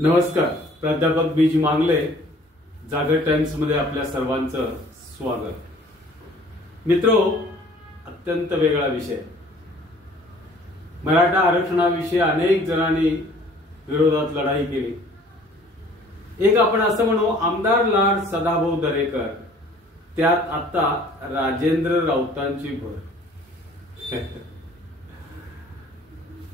नमस्कार. प्राध्यापक बीज मांगले, जागर टाइम्स मध्ये आपल्या सर्वांचं स्वागत. मित्रो, अत्यंत वेगळा विषय. मराठा आरक्षणाविषयी अनेक जणांनी विरोधात लढाई केली. एक आपण असं म्हणू, आमदार लाड सदाभाऊ दरेकर, त्यात आता राजेंद्र राऊतांची भर.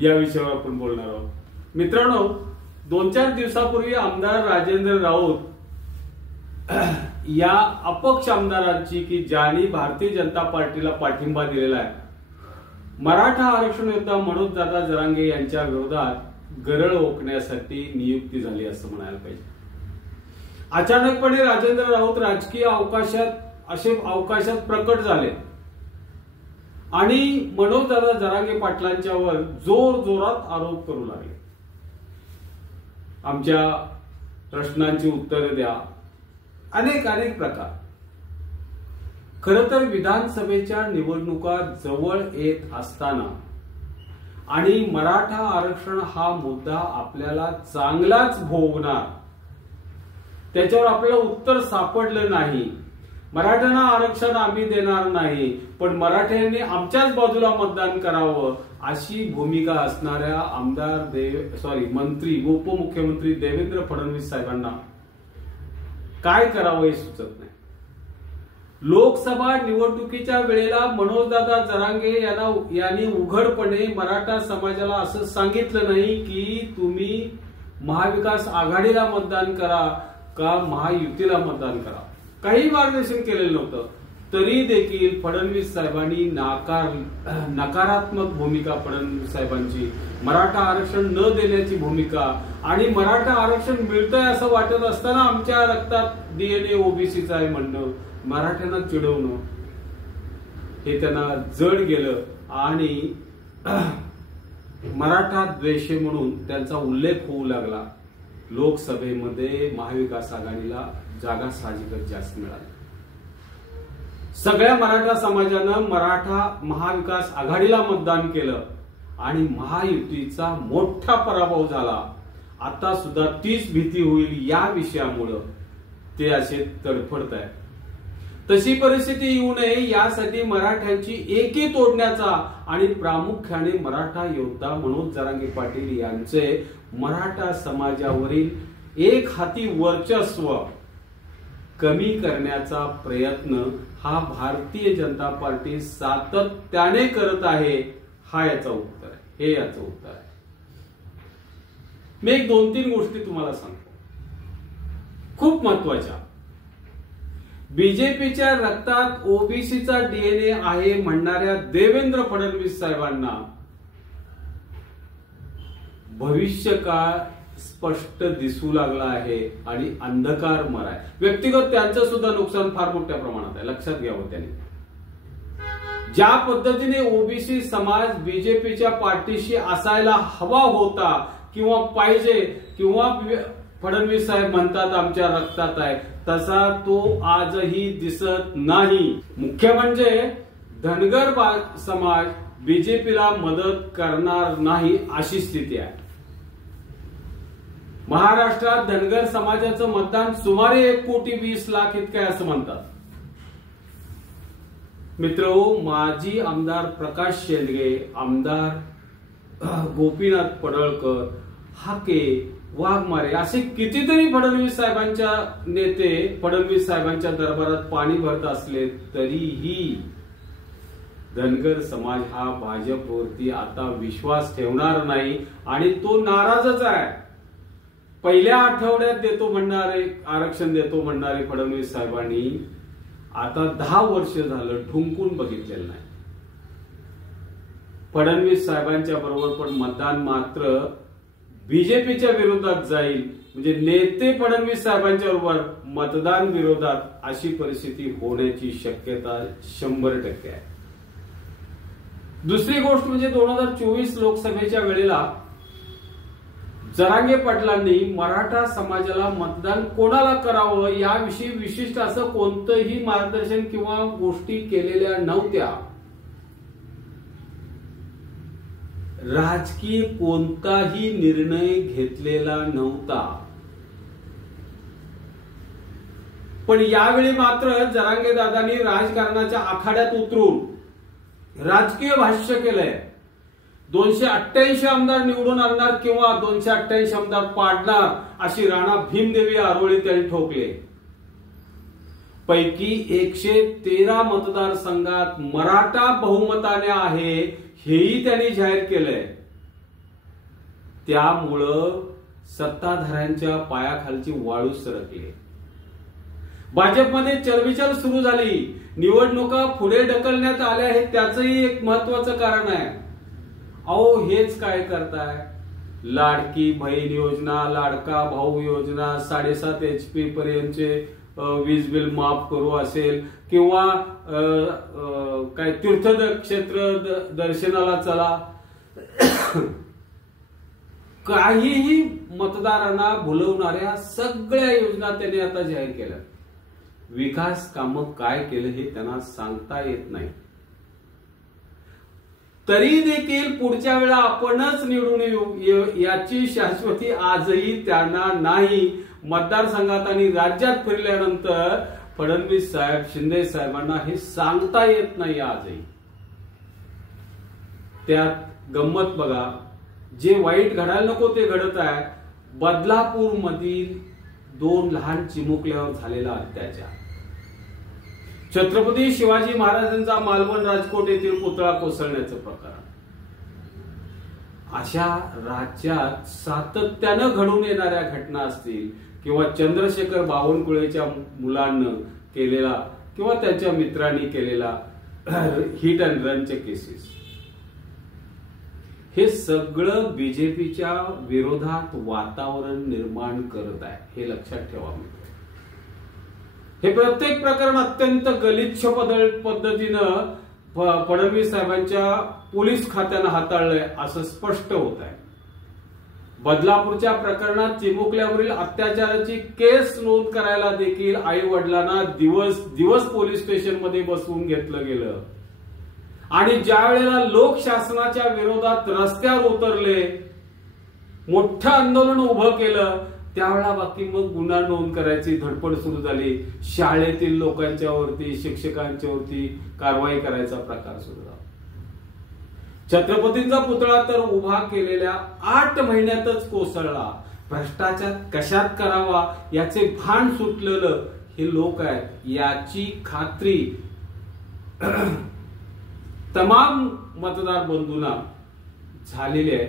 या विषयावर आपण बोलणार आहोत. मित्रांनो, 2-4 दिवसापूर्वी आमदार राजेंद्र राऊत या अपक्ष आमदारांची, की ज्यांनी भारतीय जनता पार्टीला पाठिंबा दिलेला आहे, मराठा आरक्षण योद्धा मनोजदादा जरांगे यांच्या विरोधात गरळ ओकण्यासाठी नियुक्ती झाली असं म्हणायला पाहिजे. अचानकपणे राजेंद्र राऊत राजकीय अवकाशात प्रकट झाले आणि मनोजदादा जरांगे पाटलांच्यावर जोर जोरात आरोप करू लागले. आमच्या प्रश्नांची उत्तरं द्या, अनेक प्रकार. खरं तर विधानसभेच्या निवडणुका जवळ येत असताना आणि मराठा आरक्षण हा मुद्दा आपल्याला चांगलाच भोगणार, त्याच्यावर आपल्याला उत्तर सापडलं नाही. मराठ्यांना आरक्षण आम्ही देणार नाही, पण मराठ्यांनी आमच्याच बाजूला मतदान करावं, अशी भूमिका असणाऱ्या मंत्री व उपमुख्यमंत्री देवेंद्र फडणवीस साहेबांना काय करावं हे सुचत नाही. लोकसभा निवडणुकीच्या वेळेला मनोजदादा जरांगे यांनी उघडपणे मराठा समाजाला असं सांगितलं नाही की तुम्ही महाविकास आघाडीला मतदान करा का महायुतीला मतदान करा. काही मार्गदर्शन केलेलं नव्हतं. तरी देखील फडणवीस साहेबांनी नकारात्मक भूमिका, फडणवीस साहेबांची मराठा आरक्षण न देण्याची भूमिका आणि मराठा आरक्षण मिळतंय असं वाटत असताना आमच्या रक्तात डीएनए ओबीसीचा आहे म्हणणं, मराठ्यांना चिडवणं, हे त्यांना जड गेलं आणि मराठा द्वेषी म्हणून त्यांचा उल्लेख होऊ लागला. लोकसभेमध्ये महाविकास आघाडीला जागा साहजिकच जास्त मिळाल्या. सगळ्या मराठा समाजानं महाविकास आघाडीला मतदान केलं आणि महायुतीचा मोठा पराभव झाला. आता सुद्धा तीच भीती होईल या विषयामुळं ते असे तडफडत आहेत. तशी परिस्थिती येऊ नये यासाठी मराठ्यांची एकी तोडण्याचा आणि प्रामुख्याने मराठा योद्धा मनोज जरांगे पाटील यांचे मराठा समाजावरील एक हाती वर्चस्व कमी करण्याचा प्रयत्न हा भारतीय जनता पार्टी सातत्याने करत आहे. हे याचं उत्तर आहे. मी 2-3 गोष्टी तुम्हाला सांगतो, खूप महत्वाच्या. बीजेपीच्या रक्तात ओबीसीचा डीएनए आहे म्हणणाऱ्या देवेंद्र फडणवीस साहेबांना भविष्य काळ स्पष्ट दिसू लागला आहे आणि अंधकारमय आहे. व्यक्तिगत त्यांचं सुद्धा नुकसान फार मोठ्या प्रमाणात आहे, लक्षात घ्यावं त्यांनी. ज्या पद्धतीने ओबीसी समाज बीजेपीच्या पाठीशी असायला हवा होता किंवा पाहिजे, किंवा फडणवीस साहेब म्हणतात आमच्या रक्तात आहे, तसा तो आजही दिसत नाही. मुख्य म्हणजे धनगर समाज बीजेपीला मदत करणार नाही अशी स्थिती आहे. महाराष्ट्रात धनगर समाजाचं मतदान सुमारे 1,20,00,000 इतकं आहे असं म्हणतात. मित्रहो, माजी आमदार प्रकाश शेंडगे, आमदार गोपीनाथ पडळकर, हाके, वाघमारे असे कितीतरी फडणवीस साहेबांच्या नेते फडणवीस साहेबांच्या दरबारात पाणी भरत असले तरीही धनगर समाज हा भाजपवरती आता विश्वास ठेवणार नाही आणि तो नाराजच आहे. पहिल्या आठवड्यात आरक्षण देतो म्हणणारे फडणवीस साहेबांनी आता 10 वर्ष झालं ढुंकून बघितलेलं नाही. फडणवीस साहेबांच्या बरोबर पण मतदान मात्र बीजेपीच्या विरोधात जाईल. म्हणजे नेते फडणवीस साहेबांच्या बरोबर, मतदान विरोधात, अशी परिस्थिती होण्याची शक्यता 100% आहे. दुसरी गोष्ट म्हणजे 2024 लोकसभेच्या वेळेला जरांगे पाटलांनी मराठा समाजाला मतदान कोणाला करावं याविषयी विशिष्ट असं कोणतंही मार्गदर्शन किंवा गोष्टी केलेल्या नव्हत्या. राजकीय कोणताही निर्णय घेतलेला नव्हता. पण यावेळी मात्र जरांगे दादांनी राजकारणाच्या आखाड्यात उतरून राजकीय भाष्य केलंय. 288 आमदार निवडून आणणार किंवा 288 आमदार पाडणार अशी राणा भीमदेवी आरोळी त्यांनी ठोकले. पैकी 113 मतदारसंघात मराठा बहुमताने आहे हेही त्यांनी जाहीर केलंय. त्यामुळं सत्ताधाऱ्यांच्या पायाखालची वाळू सरकली. भाजपमध्ये चलबिचल सुरू झाली. निवडणुका पुढे ढकलण्यात आल्या हे त्याचंही एक महत्वाचं कारण आहे. अहो हेच काय करताय, लाडकी बहीण योजना, लाडका भाऊ योजना, 7.5 HP पर्यंतचे वीज बिल माफ करू असेल किंवा काय तीर्थक्षेत्र दर्शनाला चला, काहीही मतदारांना भुलवणाऱ्या सगळ्या योजना त्यांनी आता जाहीर केल्या. विकास कामं काय केलं हे त्यांना सांगता येत नाही. तरी देखील पुढच्या वेळा आपणच निवडून येऊ याची शाश्वती आजही त्यांना नाही. मतदारसंघात आणि राज्यात फिरल्यानंतर फडणवीस साहेब, शिंदे साहेबांना हे सांगता येत नाही आजही. त्यात गंमत बघा, जे वाईट घडायला नको ते घडत आहे. बदलापूर मधील 2 लहान चिमुकल्यावर झालेला अत्याचार, छत्रपती शिवाजी महाराजांचा मालवण राजकोट येथील पुतळा कोसळण्याचं प्रकरण, अशा राज्यात सातत्यानं घडून येणाऱ्या घटना असतील किंवा चंद्रशेखर बावनकुळेच्या मुलांना केलेला किंवा त्यांच्या मित्रांनी केलेला हिट अँड रनचे केसेस, हे सगळं बीजेपीच्या विरोधात वातावरण निर्माण करत आहे. हे लक्षात ठेवा. हे प्रत्येक प्रकरण अत्यंत गलिच्छ पद्धतीनं फडणवीस साहेबांच्या पोलीस खात्यानं हाताळलंय असं स्पष्ट होत आहे. बदलापूरच्या प्रकरणात चिमुकल्यावरील अत्याचाराची केस नोंद करायला देखील आई वडिलांना दिवस पोलीस स्टेशन मध्ये बसवून घेतलं गेलं. आणि ज्या वेळेला लोक शासनाच्या विरोधात रस्त्यावर उतरले, मोठं आंदोलन उभं केलं, त्यावेळेला बाकी मग गुन्हा नोंद करायची धडपड सुरू झाली. शाळेतील लोकांच्या वरती, शिक्षकांच्या वरती कारवाई करायचा प्रकार सुरू झाला. छत्रपतींचा पुतळा तर उभा केलेल्या 8 महिन्यातच कोसळला. भ्रष्टाचार कशात करावा याचे भान सुटलेलं हे लोक आहेत याची खात्री तमाम मतदार बंधूंना झालेली आहे,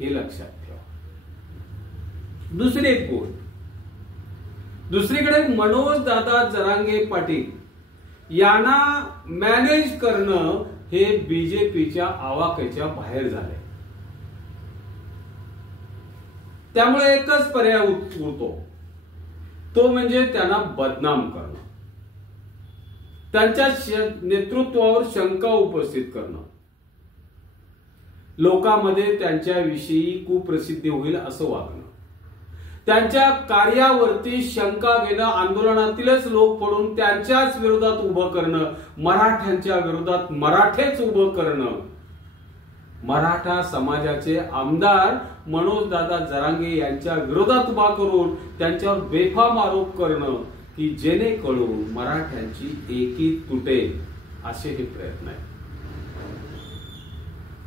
हे लक्षात ठेवा. दुसरी एक गोष्ट, दुसरीकडे मनोज दादा जरांगे पाटील यांना मॅनेज करणं हे बीजेपीच्या आवाक्याच्या बाहेर झाले. त्यामुळे एकच पर्याय उरतो, तो म्हणजे त्यांना बदनाम करणं, त्यांच्या नेतृत्वावर शंका उपस्थित करणं, लोकांमध्ये त्यांच्याविषयी कुप्रसिद्धी होईल असं वागणं, त्यांच्या कार्यावरती शंका घेणं, आंदोलनातीलच लोक पडून त्यांच्याच विरोधात उभं करणं, मराठ्यांच्या विरोधात मराठेच उभं करणं, मराठा समाजाचे आमदार मनोज दादा जरांगे यांच्या विरोधात उभा करून त्यांच्यावर बेफाम आरोप करणं की जेणेकरून मराठ्यांची एकी तुटेल असे हे प्रयत्न आहेत.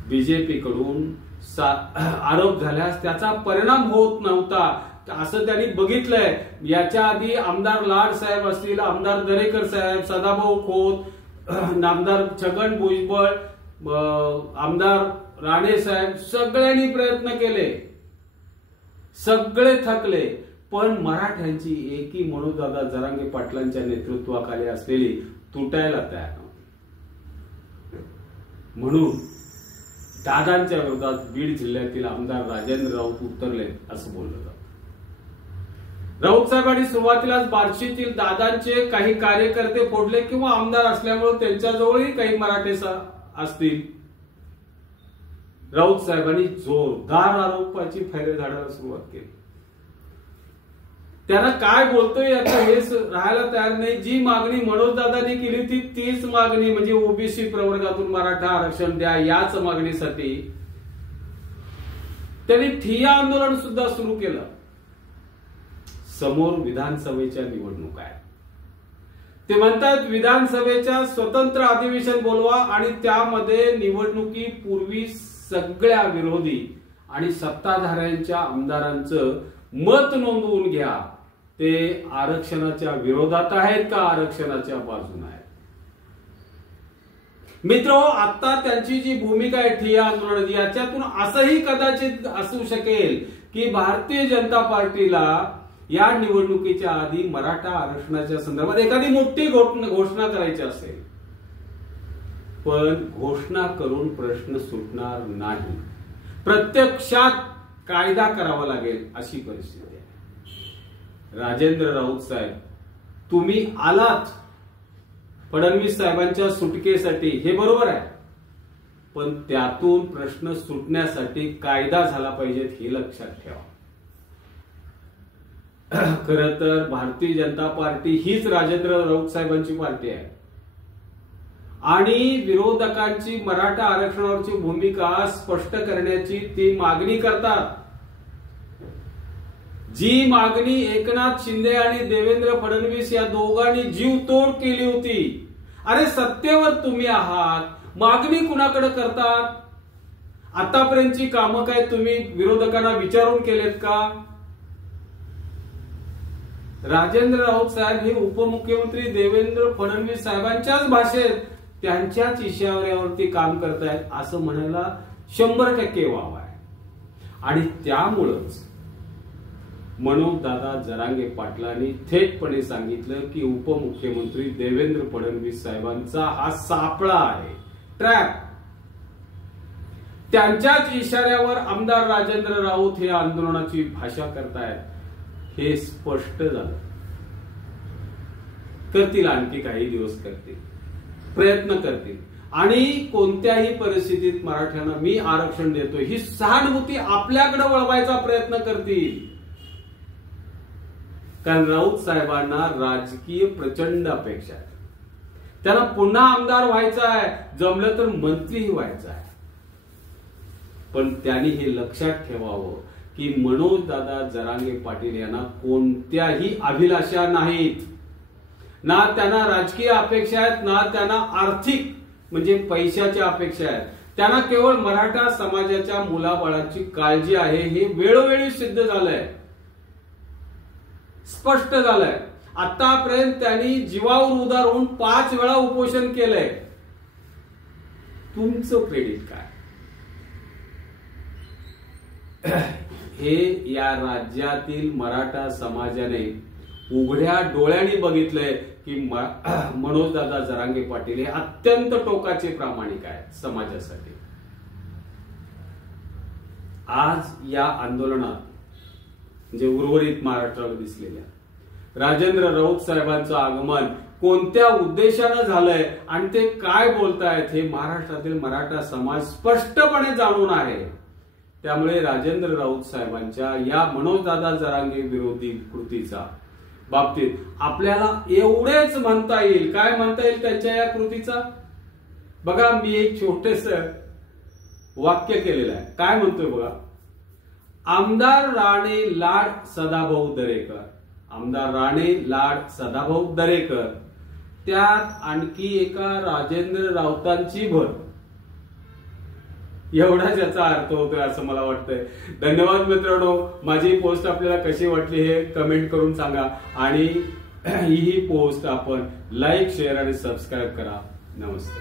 बीजेपी कडून आरोप झाल्यास त्याचा परिणाम होत नव्हता असं त्यांनी बघितलंय. याच्या आधी आमदार लाड साहेब असतील, आमदार दरेकर साहेब, सदाभाऊ खोत, आमदार छगन भुजबळ, आमदार राणे साहेब सगळ्यांनी प्रयत्न केले, सगळे थकले, पण मराठ्यांची एकी मनोजदादा जरांगे पाटलांच्या नेतृत्वाखाली असलेली तुटायला तयार नव्हती. म्हणून दादांच्या विरोधात बीड जिल्ह्यातील आमदार राजेंद्र राऊत उतरले असं बोललं जातं. राऊत साहेबांनी सुरुवातीलाच बार्शीतील दादांचे काही कार्यकर्ते फोडले किंवा आमदार असल्यामुळे त्यांच्याजवळही काही मराठे असतील. राऊत साहेबांनी जोरदार आरोपाची फैरे झाडायला सुरुवात केली. त्यांना काय बोलतोय याचं हे राहायला तयार नाही. जी मागणी मनोज दादांनी केली होती तीच मागणी म्हणजे ओबीसी प्रवर्गातून मराठा आरक्षण द्या याच मागणीसाठी त्यांनी ठिय्या आंदोलन सुद्धा सुरू केलं. समोर विधानसभेच्या निवडणुका आहेत. ते म्हणतात विधानसभेच्या स्वतंत्र अधिवेशन बोलवा आणि त्यामध्ये निवडणुकीपूर्वी सगळ्या विरोधी आणि सत्ताधाऱ्यांच्या आमदारांचं मत नोंदवून घ्या. ते आरक्षणाच्या विरोधात आहेत का आरक्षणाच्या बाजूने आहेत. मित्रो, आता त्यांची जी भूमिका आहे ठिय्या आंदोलनाची, याच्यातून असंही कदाचित असू शकेल की भारतीय जनता पार्टीला या निवडणुकीच्या आधी मराठा आरक्षणाच्या संदर्भात एखादी मोठी घोषणा करायची असेल, पण घोषणा करून प्रश्न सुटणार नाही. प्रत्यक्षात कायदा करावा लागेल अशी परिस्थिती आहे. राजेंद्र राऊत साहेब, तुम्ही आलात फडणवीस साहेबांच्या सुटकेसाठी, हे बरोबर आहे, पण त्यातून प्रश्न सुटण्यासाठी कायदा झाला पाहिजे हे लक्षात ठेवा. खरं तर भारतीय जनता पार्टी हीच राजेंद्र राऊत साहेबांची पार्टी आहे आणि विरोधकांची मराठा आरक्षणावरची भूमिका स्पष्ट करण्याची ती मागणी करतात. जी मागणी एकनाथ शिंदे आणि देवेंद्र फडणवीस या दोघांनी जीवतोड केली होती. अरे सत्तेवर तुम्ही आहात, मागणी कुणाकडे करतात? आतापर्यंतची कामं काय तुम्ही विरोधकांना विचारून केलेत का? राजेंद्र राऊत साहेब हे उपमुख्यमंत्री देवेंद्र फडणवीस साहेबांच्याच भाषेत त्यांच्याच इशाऱ्यावरती काम करतायत असं म्हणायला 100% वाव आहे. आणि त्यामुळंच मनोजदादा जरांगे पाटलांनी थेटपणे सांगितलं की उपमुख्यमंत्री देवेंद्र फडणवीस साहेबांचा हा सापळा आहे, ट्रॅप. त्यांच्याच इशाऱ्यावर आमदार राजेंद्र राऊत हे आंदोलनाची भाषा करतायत हे स्पष्ट झालं. करतील, आणखी काही दिवस करतील, प्रयत्न करतील आणि कोणत्याही परिस्थितीत मराठ्यांना मी आरक्षण देतो ही सहानुभूती आपल्याकडे वळवायचा प्रयत्न करतील. कारण राऊत साहेबांना राजकीय प्रचंड अपेक्षा आहे. त्यांना पुन्हा आमदार व्हायचं आहे, जमलं तर मंत्रीही व्हायचं आहे. पण त्यांनी हे लक्षात ठेवावं की मनोजदादा जरांगे पाटील यांना कोणत्याही अभिलाषा नाहीत, ना त्यांना राजकीय अपेक्षा आहेत, ना त्यांना आर्थिक म्हणजे पैशाच्या अपेक्षा आहेत. त्यांना केवळ मराठा समाजाच्या मुलाबाळाची काळजी आहे. हे वेळोवेळी सिद्ध झालंय, स्पष्ट झालंय. आतापर्यंत त्यांनी जीवावर उदार होऊन 5 वेळा उपोषण केलंय. तुमचं क्रेडिट काय? हे या राज्यातील मराठा समाजाने उघड्या डोळ्यांनी बघितलंय की मनोजदादा जरांगे पाटील हे अत्यंत टोकाचे प्रामाणिक आहेत समाजासाठी. आज या आंदोलनात म्हणजे उर्वरित महाराष्ट्राला दिसलेल्या राजेंद्र राऊत साहेबांचं आगमन कोणत्या उद्देशानं झालंय आणि ते काय बोलतायत हे महाराष्ट्रातील मराठा समाज स्पष्टपणे जाणून आहे. त्यामुळे राजेंद्र राऊत साहेबांच्या या मनोजदादा जरांगे विरोधी कृतीचा बाबतीत आपल्याला एवढेच म्हणता येईल. काय म्हणता येईल त्यांच्या या कृतीचा? बघा, मी एक छोटेस वाक्य केलेलं आहे. काय म्हणतोय बघा, आमदार राणे लाड सदाभाऊ दरेकर, आमदार राणे लाड सदाभाऊ दरेकर, त्यात आणखी एका राजेंद्र राऊतांची भर. एवढाच याचा अर्थ होतोय असं मला वाटतंय. धन्यवाद मित्रांनो. माझी पोस्ट आपल्याला कशी वाटली हे कमेंट करून सांगा आणि ही पोस्ट आपण लाईक, शेअर आणि सबस्क्राईब करा. नमस्ते.